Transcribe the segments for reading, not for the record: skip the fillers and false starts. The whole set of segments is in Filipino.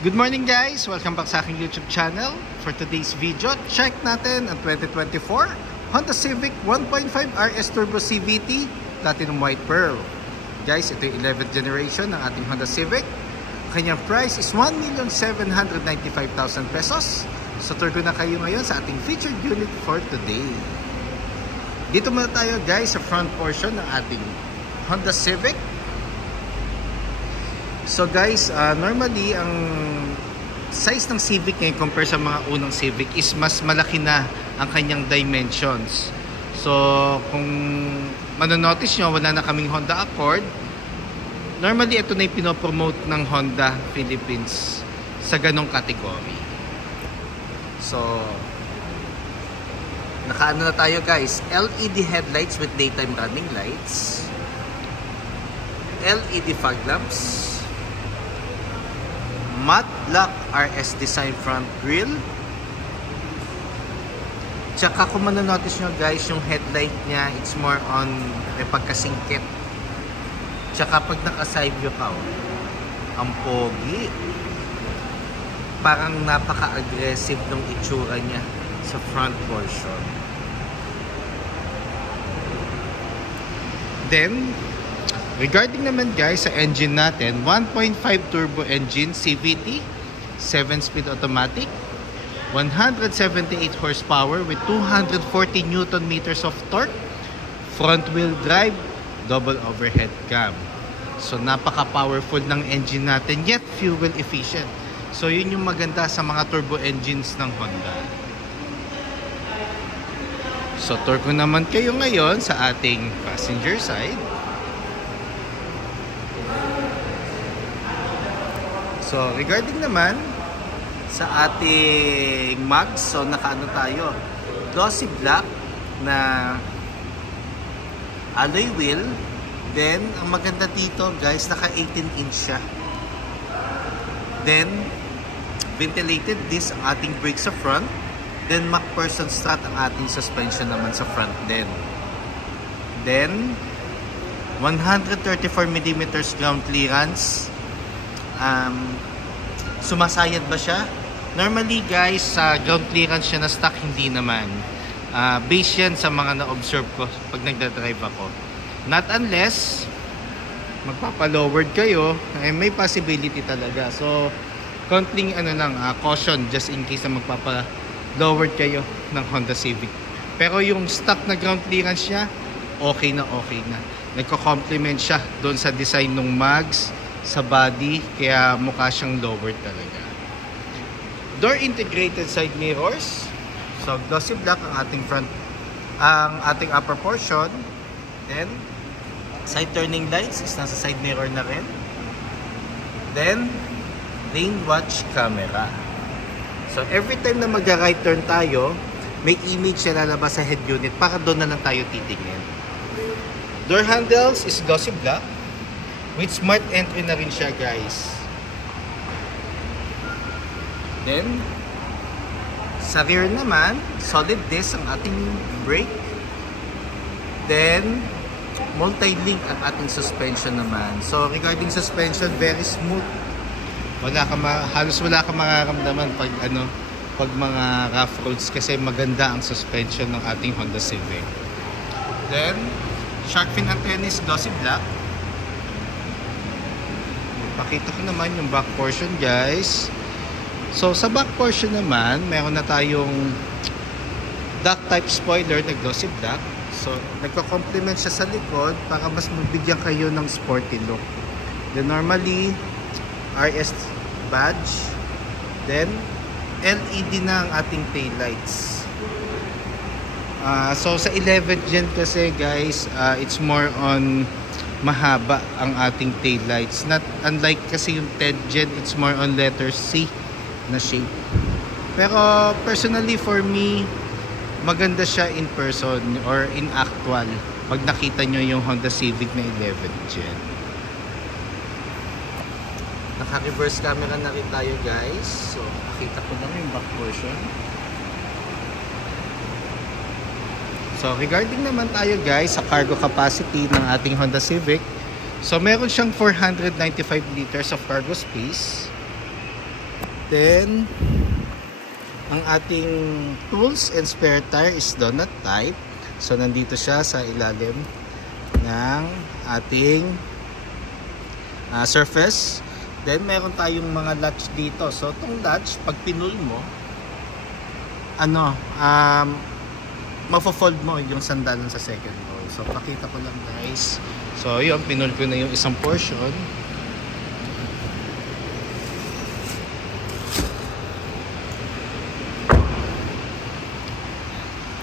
Good morning guys! Welcome back sa aking YouTube channel. For today's video, check natin ang 2024 Honda Civic 1.5 RS Turbo CVT Platinum White Pearl. Guys, ito yung 11th generation ng ating Honda Civic. Kanyang price is 1,795,000 pesos. So turgo na kayo ngayon sa ating featured unit for today. Dito muna tayo guys sa front portion ng ating Honda Civic. So guys, normally ang size ng Civic ngayon compare sa mga unang Civic is mas malaki na ang kanyang dimensions. So kung manonotice nyo, wala na kaming Honda Accord. Normally ito na yung pinopromote ng Honda Philippines sa ganong category. So nakaano na tayo guys, LED headlights with daytime running lights, LED fog lamps, matte black RS design front grille. Tsaka kung manonotice nyo guys, yung headlight niya, it's more on may pagkasingkit. Tsaka pag naka-side view ka, ang pogi. Parang napaka-aggressive ng itsura niya sa front portion. Then, regarding naman guys sa engine natin, 1.5 turbo engine CVT, 7-speed automatic, 178 horsepower with 240 Newton meters of torque, front wheel drive, double overhead cam. So napaka-powerful ng engine natin yet fuel efficient. So yun yung maganda sa mga turbo engines ng Honda. So tour ko naman kayo ngayon sa ating passenger side. So, regarding naman sa ating mags, so nakaano tayo, glossy black na alloy wheel. Then, ang maganda dito guys, naka 18-inch siya. Then, ventilated disc ang ating brakes sa front. Then, MacPherson strut ang ating suspension naman sa front din. Then, 134mm ground clearance. Sumasayad ba siya? Normally guys, sa ground clearance siya na stock, hindi naman. Base yan sa mga na-observe ko pag nagda-drive ako. Not unless magpapa-lowered kayo, may possibility talaga. So, konting caution just in case na magpapa-lowered kayo ng Honda Civic. Pero yung stock na ground clearance niya, okay na. Nagko-complement siya doon sa design ng mags, sa body, kaya mukha siyang lowered talaga. Door integrated side mirrors. So glossy black ang ating upper portion. Then side turning lights is nasa side mirror na rin. Then lane watch camera. So every time na mag-right turn tayo, may image na lalabas sa head unit para doon na lang tayo titingin. Door handles is glossy black. With smart entry na rin siya guys. Then sa rear naman, solid disc ang ating brake. Then multi-link ang ating suspension naman. So regarding suspension, very smooth. Halos wala kang mararamdaman pag mga rough roads kasi maganda ang suspension ng ating Honda Civic. Then shark fin antenna is glossy black. Pakita ko naman yung back portion guys. So sa back portion naman, meron na tayong duck type spoiler na glossy black. So nagko-complement siya sa likod para mas mabigyan kayo ng sporty look. Then normally RS badge. Then LED na ang ating tail lights. So sa 11th gen kasi guys, it's more on mahaba ang ating tail lights. Not unlike kasi yung 10th gen, it's more on letter C na shape. Pero personally for me, maganda siya in person or in actual pag nakita nyo yung Honda Civic na 11th gen. Naka-reverse camera na rin tayo guys. So nakita ko lang yung back portion. So regarding naman tayo guys sa cargo capacity ng ating Honda Civic, so meron siyang 495 liters of cargo space. Then, ang ating tools and spare tire is donut type. So, nandito siya sa ilalim ng ating surface. Then, meron tayong mga latch dito. So, itong latch, pag pinul mo, mafo-fold mo yung sandalan sa second row. So, pakita ko lang guys. So, yun, pinul ko na yung isang portion.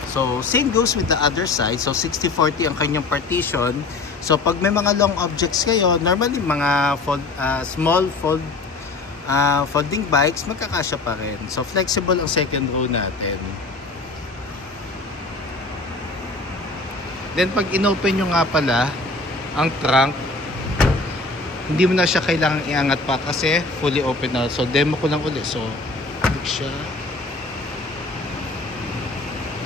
So, same goes with the other side. So, 60-40 ang kanyang partition. So, pag may mga long objects kayo, normally mga small folding bikes, magkakasya pa rin. So, flexible ang second row natin. Then, pag inopen nyo nga pala, ang trunk, hindi mo na siya kailangang iangat pa kasi fully open na. So, demo ko lang ulit. So, siya.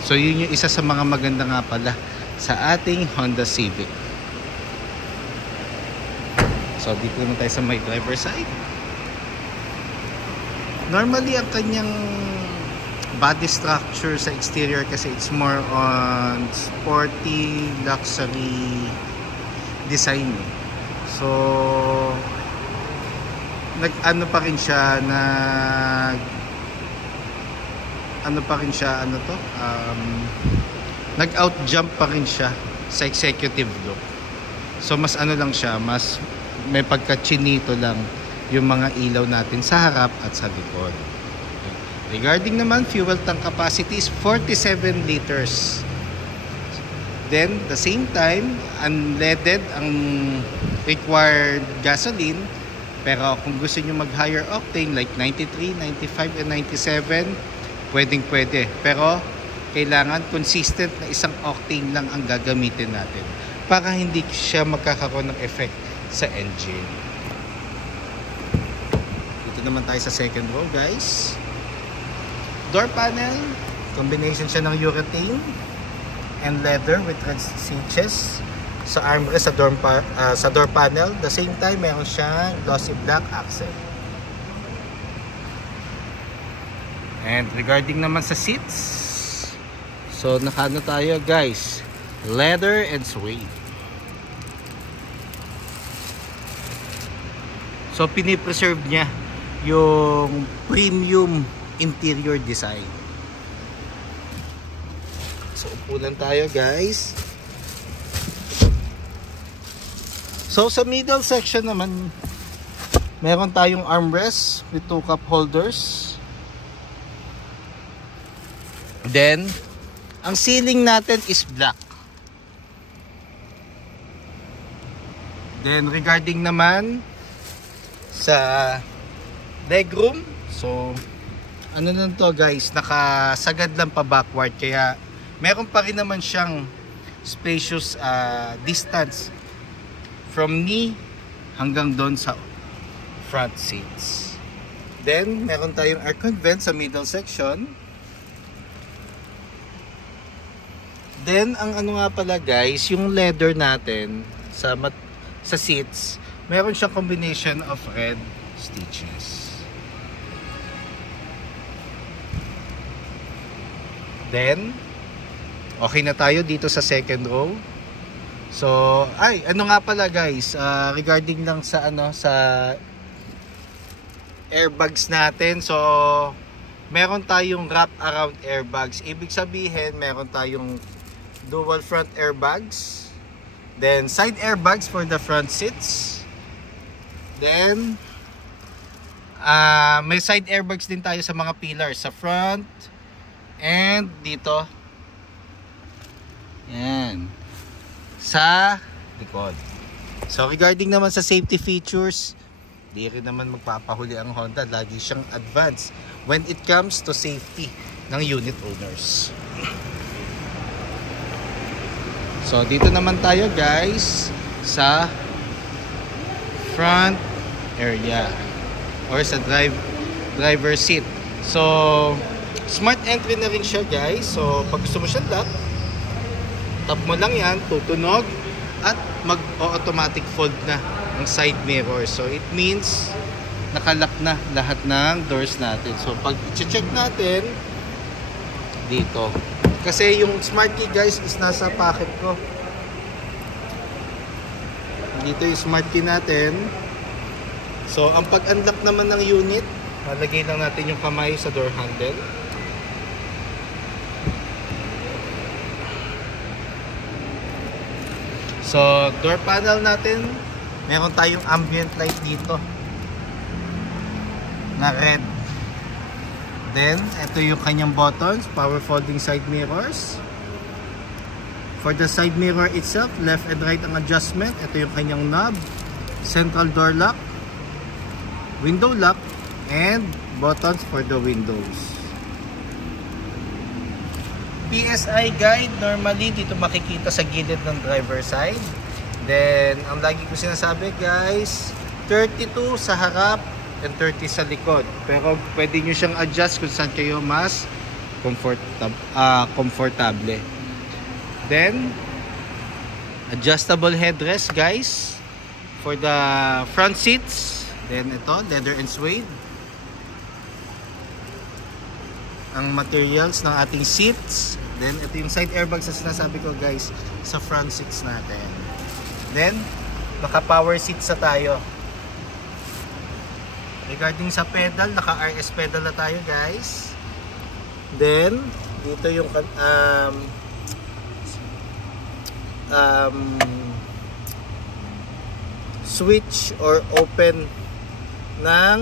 So, yun yung isa sa mga maganda nga pala sa ating Honda Civic. So, dito naman tayo sa may driver side. Normally, ang kanyang body structure sa exterior kasi it's more on sporty, luxury design. So, nag-ano pa rin siya, nag-out jump pa rin siya sa executive look. So, mas ano lang siya, mas may pagka-chinito lang yung mga ilaw natin sa harap at sa likod. Regarding naman, fuel tank capacity is 47 liters. Then, the same time, unleaded ang required gasoline. Pero kung gusto nyo mag-higher octane like 93, 95, and 97, pwedeng-pwede. Pero, kailangan consistent na isang octane lang ang gagamitin natin para hindi siya magkakaroon ng effect sa engine. Dito naman tayo sa second row guys. Door panel, combination siya ng urethane and leather with red stitches sa armrest sa door panel. The same time meron siyang glossy black accent. And regarding naman sa seats, so nakaano tayo guys, leather and suede. So pinipreserve niya yung premium interior design. So upunan tayo guys. So sa middle section naman, meron tayong armrest with 2 cup holders. Then ang ceiling natin is black. Then regarding naman sa legroom, so ano na to guys, nakasagad lang pa backward, kaya meron pa rin naman siyang spacious distance from knee hanggang doon sa front seats. Then meron tayong aircon vent sa middle section. Then ang ano nga pala guys, yung leather natin sa seats, meron siyang combination of red stitches. Then, okay na tayo dito sa second row. So, ano nga pala guys, regarding lang sa sa airbags natin. So, meron tayong wrap around airbags. Ibig sabihin, meron tayong dual front airbags. Then, side airbags for the front seats. Then, may side airbags din tayo sa mga pillars sa front and dito. Yan. Sa likod. So, regarding naman sa safety features, di rin naman magpapahuli ang Honda. Lagi siyang advanced when it comes to safety ng unit owners. So, dito naman tayo guys sa front area or sa driver seat. So, smart entry na rin siya guys. So, pag gusto mo siya lock, tap mo lang yan, tutunog at mag-automatic fold na ang side mirror. So, it means nakalock na lahat ng doors natin. So pag i-check natin dito, kasi yung smart key guys is nasa pocket ko. Dito yung smart key natin. So ang pag-unlock naman ng unit, lalagay lang natin yung kamay sa door handle. So door panel natin, meron tayong ambient light dito na red. Then, ito yung kanyang buttons, power folding side mirrors. For the side mirror itself, left and right ang adjustment. Ito yung kanyang knob, central door lock, window lock, and buttons for the windows. PSI guide, normally dito makikita sa gilid ng driver side. Then, ang lagi ko sinasabi guys, 32 sa harap and 30 sa likod. Pero pwede nyo siyang adjust kung saan kayo mas komportable. Then, adjustable headrest guys for the front seats. Then ito, leather and suede. Ang materials ng ating seats. Then ito yung side airbags na sinasabi ko guys sa front seats natin. Then, naka-power seats na tayo. Regarding sa pedal, naka-RS pedal na tayo guys. Then, dito yung switch or open ng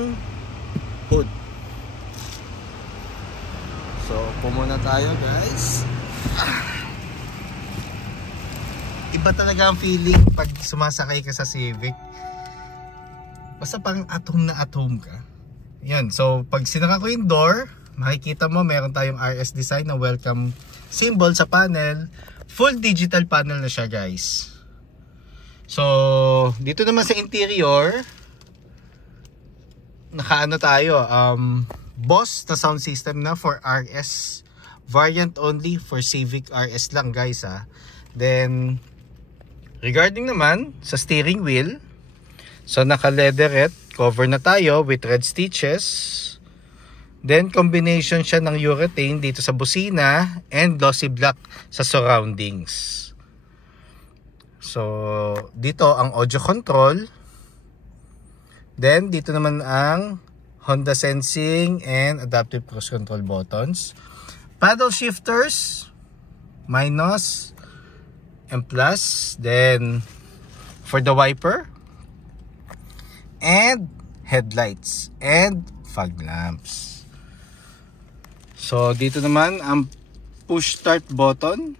hood. So, upo muna tayo guys. Iba talaga ang feeling pag sumasakay ka sa Civic. Basta parang at home ka. Yan. So, pag sinara ko yung door, makikita mo meron tayong RS design na welcome symbol sa panel. Full digital panel na siya guys. So, dito naman sa interior, nakaano tayo, Boss na sound system na for RS. Variant only for Civic RS lang guys ha. Then, regarding naman sa steering wheel, so naka-leatherette cover na tayo with red stitches. Then combination siya ng urethane dito sa busina and glossy black sa surroundings. So dito ang audio control. Then dito naman ang Honda sensing and adaptive cruise control buttons. Paddle shifters, minus and plus. Then for the wiper, and headlights and fog lamps. So dito naman ang push start button,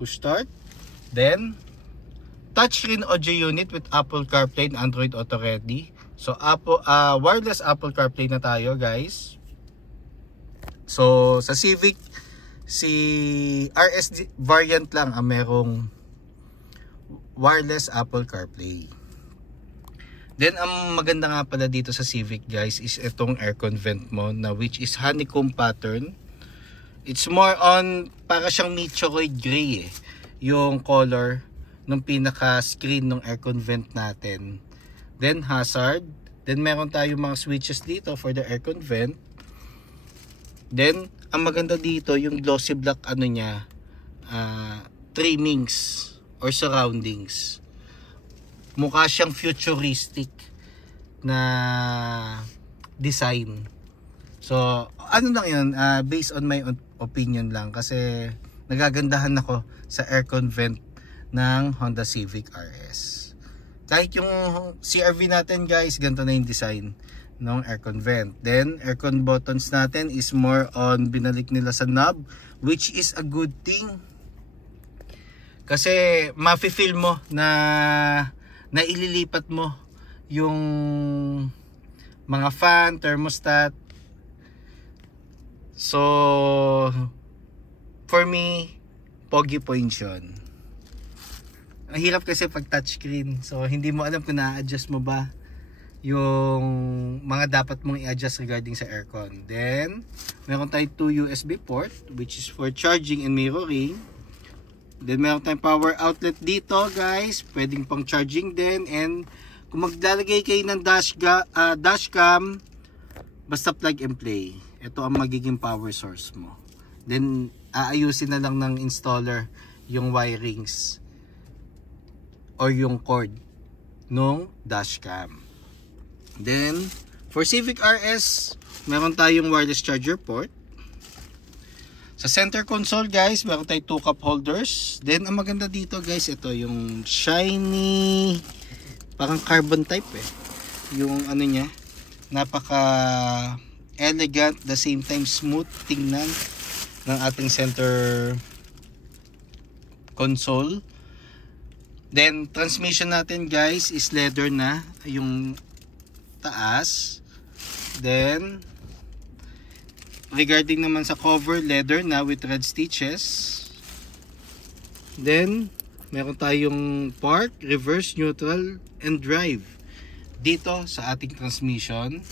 push start. Then touchscreen audio unit with Apple CarPlay and Android Auto Ready. So wireless Apple CarPlay na tayo guys. So sa Civic, si RS variant lang ang merong wireless Apple CarPlay. Then ang maganda nga pala dito sa Civic guys is itong aircon vent mo na which is honeycomb pattern. It's more on para siyang meteoroid gray yung color ng pinaka screen ng aircon vent natin. Then hazard, then meron tayong mga switches dito for the aircon vent. Then ang maganda dito yung glossy black ano niya, trimmings or surroundings. Mukha siyang futuristic na design. So, ano lang yun, based on my opinion lang. Kasi nagagandahan ako sa aircon vent ng Honda Civic RS. Kahit yung CR-V natin guys, ganito na yung design ng aircon vent. Then, aircon buttons natin is more on binalik nila sa knob, which is a good thing. Kasi mafe-feel mo na naililipat mo yung mga fan, thermostat. So for me, pogi points yun. Ang hirap kasi pag touchscreen. So hindi mo alam kung na-adjust mo ba yung mga dapat mong i-adjust regarding sa aircon. Then meron tayong 2 USB port which is for charging and mirroring. Then meron tayong power outlet dito guys, pwedeng pang charging din and kung maglalagay kayo ng dashcam, basta plug and play. Ito ang magiging power source mo. Then aayusin na lang ng installer yung wirings or yung cord nung dashcam. Then for Civic RS, meron tayong wireless charger port. Sa center console guys, meron tayong 2 cup holders. Then ang maganda dito guys, ito yung shiny, parang carbon type yung ano niya, napaka elegant, the same time smooth tingnan ng ating center console. Then transmission natin guys is leather na yung taas. Then regarding naman sa cover, leather na with red stitches. Then meron tayong park, reverse, neutral, and drive dito sa ating transmission.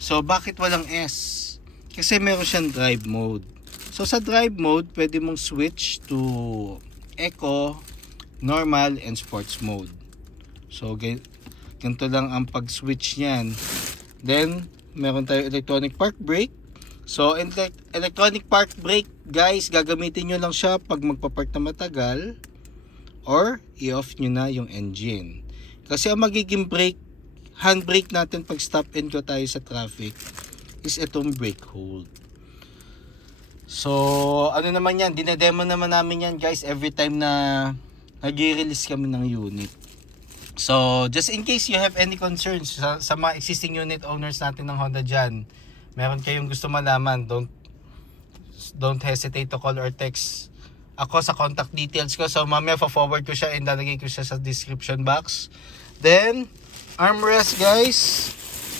So bakit walang S? Kasi meron siyang drive mode. So sa drive mode, pwede mong switch to eco, normal, and sports mode. So ganito lang ang pag-switch niyan. Then meron tayong electronic park brake. So electronic park brake guys, gagamitin nyo lang siya pag magpapark na matagal or i-off nyo na yung engine. Kasi ang magiging brake, handbrake natin pag stop and go tayo sa traffic is itong brake hold. So ano naman yan, dinedemo naman namin yan guys every time na nag-release kami ng unit. So just in case you have any concerns sa mga existing unit owners natin ng Honda dyan, meron kayong gusto malaman, don't hesitate to call or text ako sa contact details ko. So mamaya forward ko siya and lalagay ko siya sa description box. Then armrest guys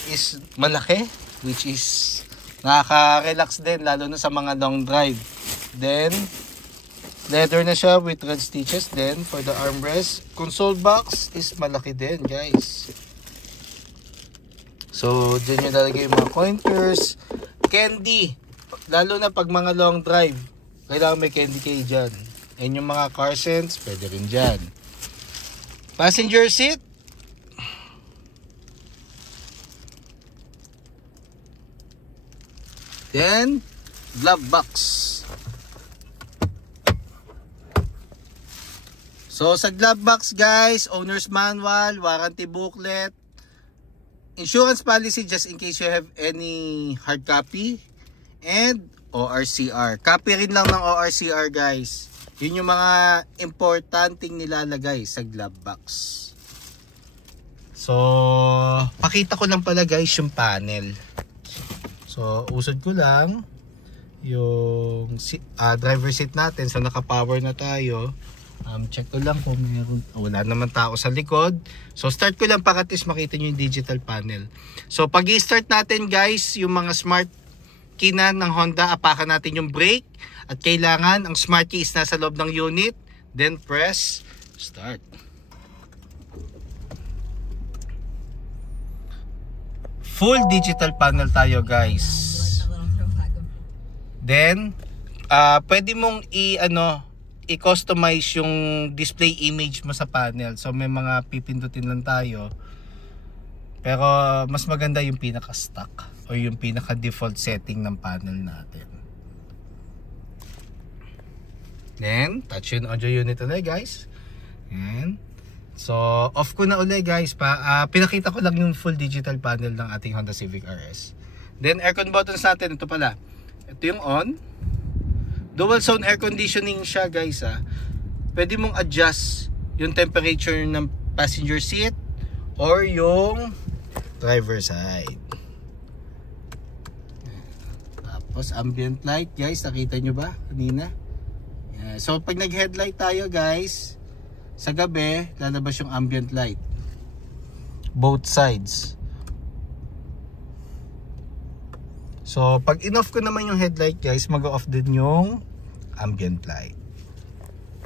is malaki, which is nakaka-relax din lalo na sa mga long drive. Then leather na siya with red stitches. Then for the armrest, console box is malaki din guys. So dyan yung lalagay yung mga pointers, candy, lalo na pag mga long drive, kailangan may candy kayo dyan. And yung mga car scents, pwede rin dyan. Passenger seat, then glove box. So sa glove box guys, owner's manual, warranty booklet, insurance policy just in case you have any hard copy, and ORCR. Copy rin lang ng ORCR guys. Yun yung mga importanteng nilalagay sa glove box. So pakita ko lang pala guys yung panel. So usod ko lang yung driver seat natin. So naka-power na tayo. Check ko lang kung meron, wala naman tao sa likod. So start ko lang para at least makita nyo yung digital panel. So pag i-start natin guys, yung mga smart key na ng Honda, apakan natin yung brake. At kailangan ang smart key is nasa loob ng unit. Then press start. Full digital panel tayo guys. Then pwede mong i-customize yung display image mo sa panel. So may mga pipindutin lang tayo. Pero mas maganda yung pinaka-stock o yung pinaka-default setting ng panel natin. Then touch yung audio unit ulit guys. And so off ko na ulit guys. Pinakita ko lang yung full digital panel ng ating Honda Civic RS. Then aircon buttons natin, ito pala. Ito yung on. Dual zone air conditioning siya guys Pwede mong adjust yung temperature ng passenger seat or yung driver side. Tapos ambient light guys, nakita nyo ba kanina? So pag nag headlight tayo guys, sa gabi lalabas yung ambient light both sides. So pag in-off ko naman yung headlight guys, mag-off din yung ambient light.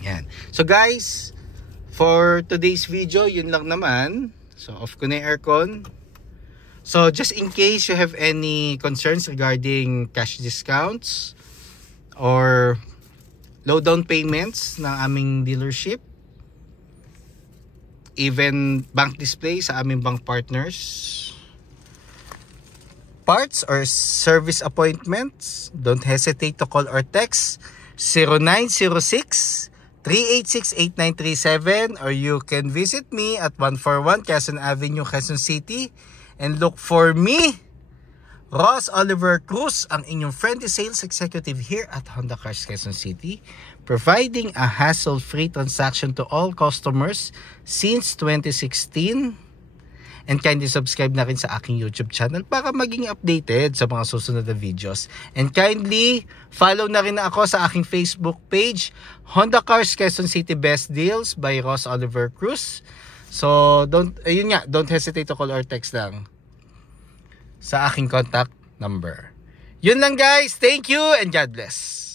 Yan. So guys, for today's video, yun lang naman. So off ko na yung aircon. So just in case you have any concerns regarding cash discounts or low down payments ng aming dealership, even bank display sa aming bank partners. Parts or service appointments, don't hesitate to call or text 0906-386-8937, or you can visit me at 141 Quezon Avenue, Quezon City, and look for me, Ross Oliver Cruz, ang inyong friendly sales executive here at Honda Cars Quezon City, providing a hassle-free transaction to all customers since 2016. And kindly subscribe na rin sa aking YouTube channel para maging updated sa mga susunod na videos. And kindly follow na rin ako sa aking Facebook page, Honda Cars Quezon City Best Deals by Ross Oliver Cruz. So don't hesitate to call or text lang sa aking contact number. Yun lang guys, thank you and God bless.